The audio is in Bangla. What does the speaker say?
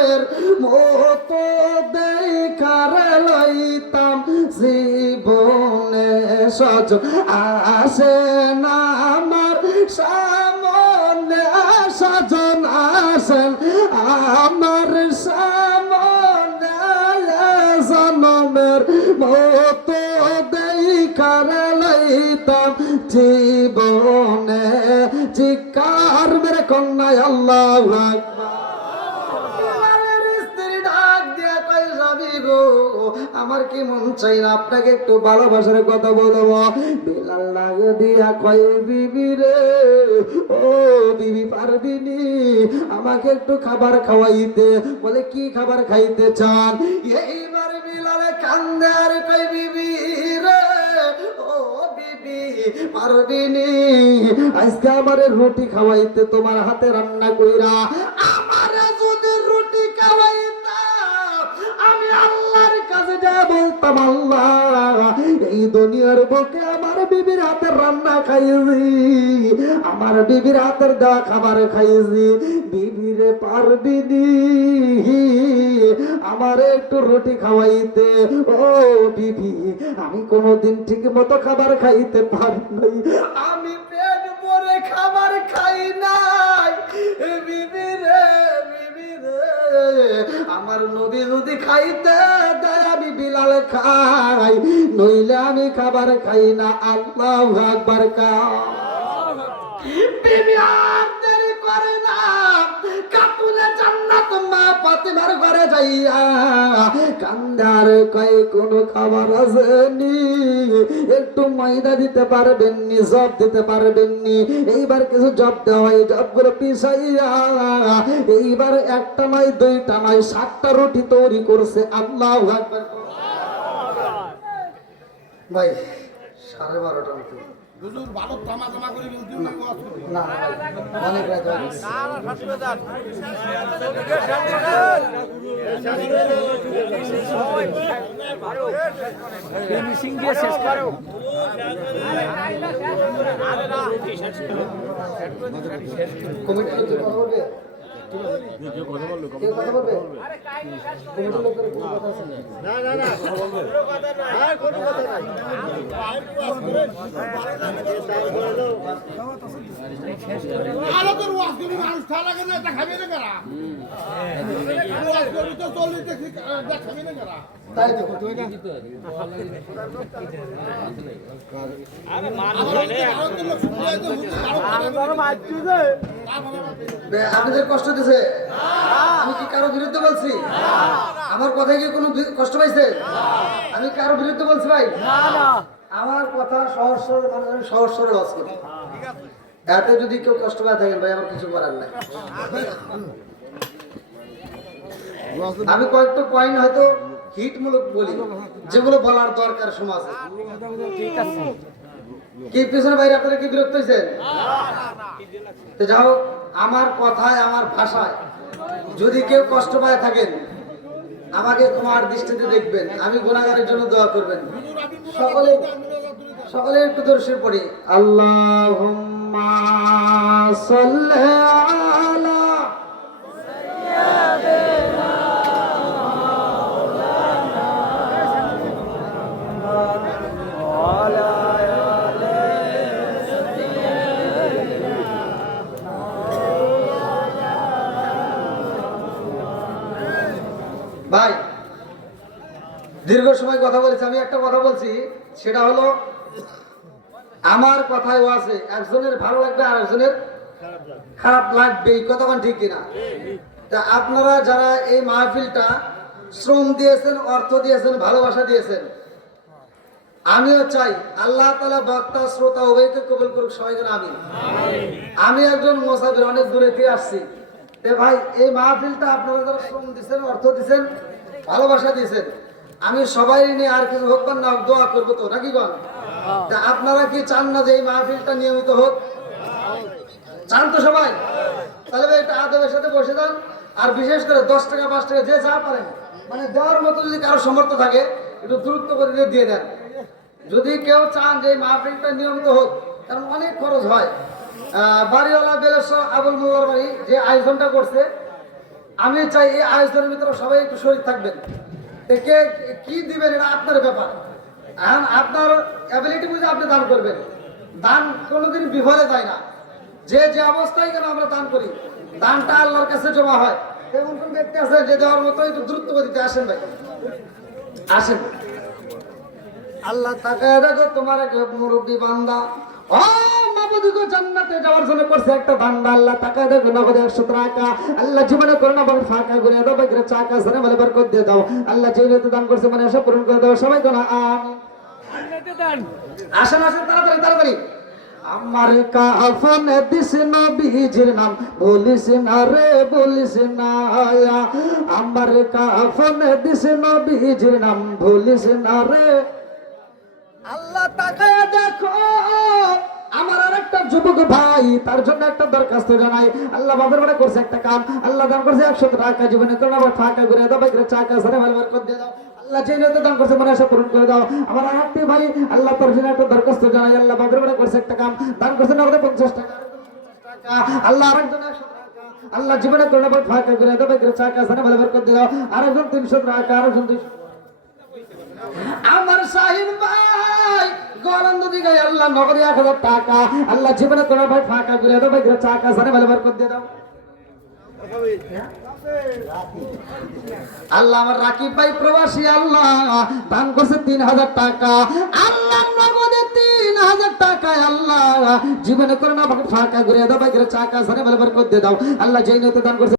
জনমের মতো দেখার লইতাম জীবনে সজন আসে না আমার সামনে সজন আসেন আমার সামনে জনমের মতো দেখার লইতাম জীবনে চিৎকার মেরে কন্যায় আল্লাহু আকবার। বিলালের স্ত্রী ডাক দিয়া কয় স্বামী গো আমার কি মন চাই না আপনাকে একটু ভালোবাসার কথা বলবো। বিলাল ডাক দিয়া কয় বিবি রে ও বিবি পারবিনি আমাকে একটু খাবার খাওয়াইতে। বলে কি খাবার খাইতে চান? এইবার বিলালে কান্দে আর কয় বিবি রে ও বিবি পারবিনি আজকে আমারে রুটি খাওয়াইতে তোমার হাতে রান্না কইরা। আমারে যদি রুটি খাওয়াইতা আমি আল্লাহর কাছে যা বলতাম আল্লাহ এই দুনিয়ার বুকে আমার বিবির হাতের রান্না খাইছি আমার বিবির হাতের দেওয়া খাবার খাইছি। বিবিরে পারবিনি আমারে একটু রুটি খাওয়াইতে? ও বিবি আমি কোনোদিন ঠিক মতো খাবার খাইতে পারি নাই, আমি পেট ভরে খাবার খাই নাই বিবি রে আমার নবী যদি খাইতে দেয় আমি বিলাল খাই নইলে আমি খাবার খাই না। আল্লাহু আকবার। বিবি আর দেরি করে না কাতুলে জান্নাত মা ফাতিমার ঘরে যাইয়া কান্দার কয় কোন খাবার আসেনি একটু ময়দা দিতে পারবেননি জব দিতে পারবেননি? এইবার কিছু জব দেওয়া হয় জবগুলো পিছাইয়া এইবার একটা নয় দুইটা নয় 7টা রুটি তৈরি করছে। আল্লাহু আকবার। ভাই 12:30 মতো হুজুর ভালো তামা তামা করে বলতে না অনেক রাত হয়ে গেছে। ফিনিশিং দিয়ে শেষ করো। কমিটি লোকের কথা বলবে? কথা বলবে? কথা বলবে? কমিটি লোকের কোনো কথা আছে না? না না কোনো কথা নাই। হ্যাঁ কোনো কথা নাই। আলো তোর ওয়াজ করি মানুষ ঠালা করে এটা খাবি না কারা? ওয়াজ করি তো চলি দেখি খাবি না কারা? তাই তো তুই না আরে মান বলে আপনাদের কষ্ট দিছে? আমি কি কারো বিরুদ্ধে বলছি? আমার কথায় কি কোনো কষ্ট পাইছে? আমি কারো বিরুদ্ধে বলছি ভাই? আমার কথা সহজ সরল মানুষ সহজ সরল আছে। এতে যদি কেউ কষ্ট পায় থাকেন ভাই আমার কিছু করার নাই। আমি কয়েকটা পয়েন্ট হয়তো হিটমূলক বলি যেগুলো বলার দরকার সমাজে। ঠিক আছে কি পিছনে বাইরে আপনারা কি বিরক্ত হয়েছেন? তো যাও আমার কথায় আমার ভাষায় যদি কেউ কষ্ট পায় থাকেন আমাকে তোমার দৃষ্টিতে দেখবেন, আমি গুনাহগারের জন্য দোয়া করবেন। সকলে সকলে একটু দর্শন পড়ি। আল্লাহুম্মা সাল্লি আলা সাইয়্যিদিনা মাওলানা ভাই দীর্ঘ সময় কথা বলেছি। আমি একটা কথা বলছি সেটা হলো আমার কথায় আছে একজনের ভালো লাগবে আর একজনের খারাপ লাগবে, কতক্ষণ ঠিক কিনা? তা আপনারা যারা এই মাহফিলটা শ্রম দিয়েছেন, অর্থ দিয়েছেন, ভালোবাসা দিয়েছেন, আমিও চাই আল্লাহ তাআলা বক্তা শ্রোতা উভয়কে কবুল করুক সবাই যেন আমিন। আমি একজন মুসাফির অনেক দূরে থেকে আসছি। ভাই এই মাহফিলটা আপনারা যারা শ্রম দিয়েছেন, অর্থ দিয়েছেন, ভালোবাসা দিয়েছেন, আমি সবাই নিয়ে আর কিছু হোক না দোয়া করবো তো নাকি বল? আপনারা কি চান না যে এই মাহফিলটা নিয়মিত হোক? চান তো সবাই? তাহলে ভাই এটা আদবের সাথে বসে যান আর বিশেষ করে 10 টাকা 5 টাকা যে যা পারেন মানে দেওয়ার মতো যদি কারো সামর্থ্য থাকে একটু দ্রুত করে দিয়ে দেন। যদি কেউ চান যে এই মাহফিলটা নিয়মিত হোক, কারণ অনেক খরচ হয়। বাড়িওয়ালা বেলেশ্বর আবুল মোল্লার বাড়ি যে আয়োজনটা করছে আমি চাই এই আয়োজনের ভিতরে সবাই একটু শরীর থাকবেন। কে কি দিবেন এটা আপনার ব্যাপার, এখন আপনার অ্যাবিলিটি বুঝে আপনি দান করবেন। দান কোনোদিন বিফলে যায় না, যে যে অবস্থায় কেন আমরা দান করি, দানটা আল্লাহর কাছে জমা হয়। এমন কোন ব্যক্তি আছে যে দেওয়ার মতো একটু দ্রুত গতিতে আসেন ভাই, আসেন। আল্লাহ তাকায় দেখো তোমার এক মুরব্বী বান্দা ও মাবুদিগো জান্নাতে যাওয়ার জন্য করছে একটা বান্দা। আল্লাহ তাকায় দেখো নগদে 100 টাকা আল্লাহ জীবনে করে না বলে ফাঁকা করে দাও, বাইরে চাকা সরে বলে বরকত দিয়ে দাও। আল্লাহ যে নিয়তে দান করছে মানে আশা পূরণ করে দাও। সবাই কোনা আমিন। আসেন আসেন তাড়াতাড়ি তাড়াতাড়ি। আমার কাফন দিস নবীজির নাম বলিস না রে বলিস না, আমার কাফন দিস নবীজির নাম বলিস না রে। আল্লাহ তাকায়া দেখো আমার আর একটা যুবক ভাই, তার জন্য একটা দরখাস্ত জানাই। আল্লাহ বাবার বাড়ি করছে একটা কাম, আল্লাহ দান করছে 100 টাকা জীবনে করোনা আবার ফাঁকা করে দাও, বাইরে চাকা সারে ভালো বরকত দিয়ে দাও। আল্লাহ যে নিয়তে দান করছে মনে আশা পূরণ করে দাও। আমার আর একটি ভাই আল্লাহ তার জন্য একটা দরখাস্ত জানাই। আল্লাহ বাবার বাড়ি করছে একটা কাম, দান করছে নগদে 50 টাকা, আল্লাহ আরেকজন 100 টাকা, আল্লাহ জীবনে করোনা আবার ফাঁকা করে দাও, বাইরে চাকা সারে ভালো বরকত দিয়ে দাও। আরেকজন 300 টাকা, আরেকজন 200। আমার সাহিব ভাই গরন্দ দিকে আল্লাহ নগদে 1000 টাকা, আল্লাহ জীবনে কোনো ভাই ফাঁকা করে দাও, ভাই চাকা সারে ভালো বরকত দিয়ে দাও। আল্লাহ আমার রাকিব ভাই প্রবাসী আল্লাহ দান করছে 3000 টাকা, আল্লাহ নগদে 3000 টাকা, আল্লাহ জীবনে কোনো না ফাঁকা করে দাও, ভাই চাকা সারে ভালো বরকত দিয়ে দাও। আল্লাহ যেই নিয়তে দান করছে